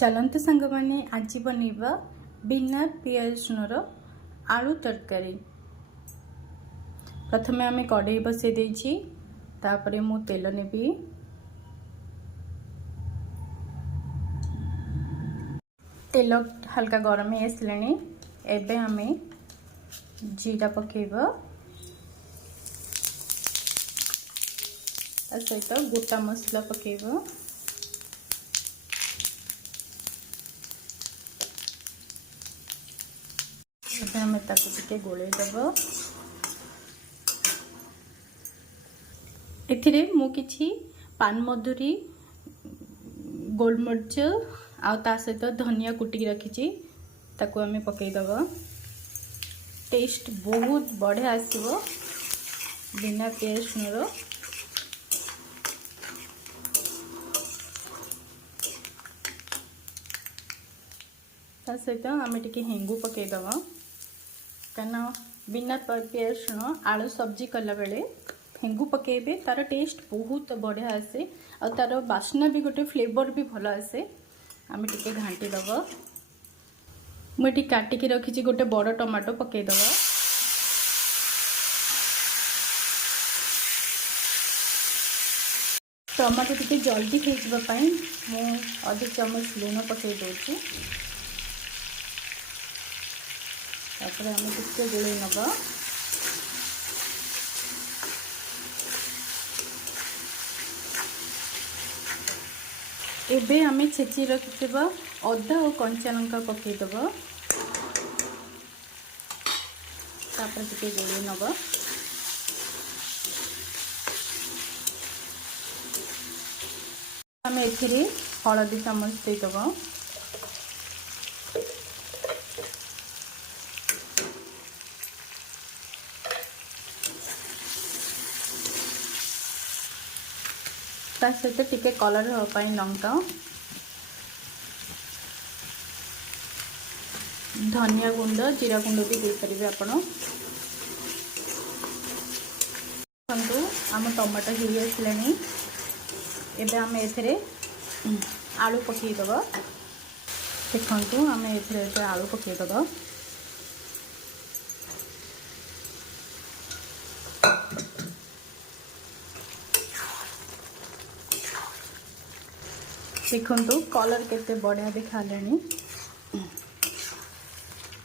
चलते सांग मैंने आज बनइबा बिना पियाज रसुण आलू तरकारी। प्रथमे आम कड़े बसई देछि, तापरे मु तेल नेबी। तेल हल्का गरम हो आसलानी। एबे आमे जीरा पकेबा, सहित गोटा मसला पकेबा। आम टे गोलैदेव। एथिरे मु किछि पान मधुरी, गोलमरिच आ सहित धनिया कुटिकी रखी ताकू आम पकईदेव। टेस्ट बहुत बढ़िया आसो बिना पियाज रसुण। ता सहित आम टे हेंगू पकईदेव, कहीं बिना पियाज रसुण आलू सब्जी कला बेले हेंगू पकेबे तार टेस्ट बहुत बढ़िया आसे आ तार बास्ना भी गोटे फ्लेवर भी भल आसे। आम टे घाटी दब। मुझे काटिकी रखी गोटे बड़ टमाटो पकईदेव। टमाटो टे जल्दी खाई मु अध चामच लुण पकई दूसरी। तापर आम टे गोल नवा। एबे आम छेची रखिथिबा अदा और कंचा लंका पकईदेव। तापर टे गोल नवा। आम एथिरे हलदी चामच देदेव। ता सहित टिके कलर होपाई लंका, धनिया गुंड, जीरा गुंड भी दे पारे आपण। आम टमाटो हो आसलानी। एबे आम एथिरे आलू पकईदेव। देखु आम एथिरे आलू पकईदेव। देखु कलर केते बढ़िया देखा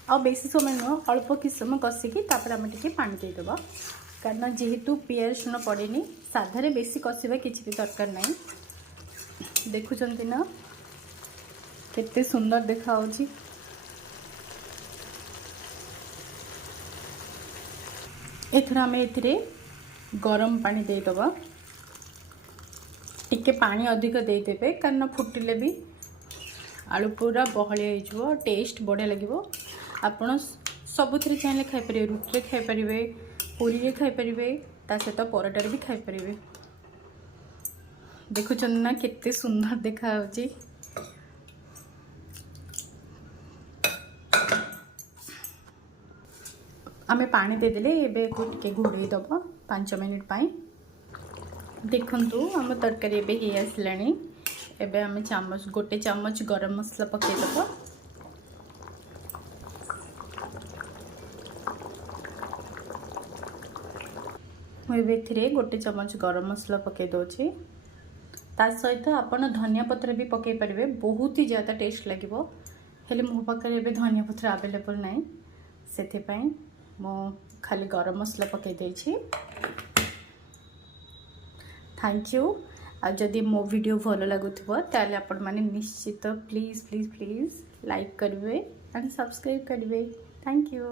आ बेसी समय नुह अल्प कि समय कषिकी आम टे पानी देदेव। कारण जेहेतु पियाज रसुण पड़ेनी साधारे बेसी कषिबा किछि भी दरकार नहीं। देखुचंती ना केते सुंदर देखा होची। एथरा आम एथिरे गरम पानी देदेव। टिके पानी अधिक देदेवे कारण फुटिले भी आलू पूरा बहलिया हो, टेस्ट बढ़िया लगे। आपण सबुथिरे चाहे खाईपर, रुटी खाईपर, पूरी खाईपर, ता सहित पराटारे भी खाईपर। देखुं ना केते सुंदर देखा होची। आमे पानी देदेले एबे टिके घोड़े दब 5 मिनिट पाई। देखंतु आम तरकारी एबे ही आसलानी। एबे आम चामच गोटे चामच गरम मसला पकईदेव। मुझे गोटे चमच गरम मसला पकई दूसरी। ता सहित आपण धनिया पत्र भी पकई पारे, बहुत ही ज़्यादा टेस्ट लगे। हेले मो पाखे एबे धनिया पत्र अवेलेबल नहीं, से मो खाली गरम मसला पकई देछि। Thank you. जदि मो वीडियो भल लगुथिबो ताले आपण माने निश्चित प्लीज प्लीज प्लीज लाइक करिवे एंड सब्सक्राइब करिवे। Thank you.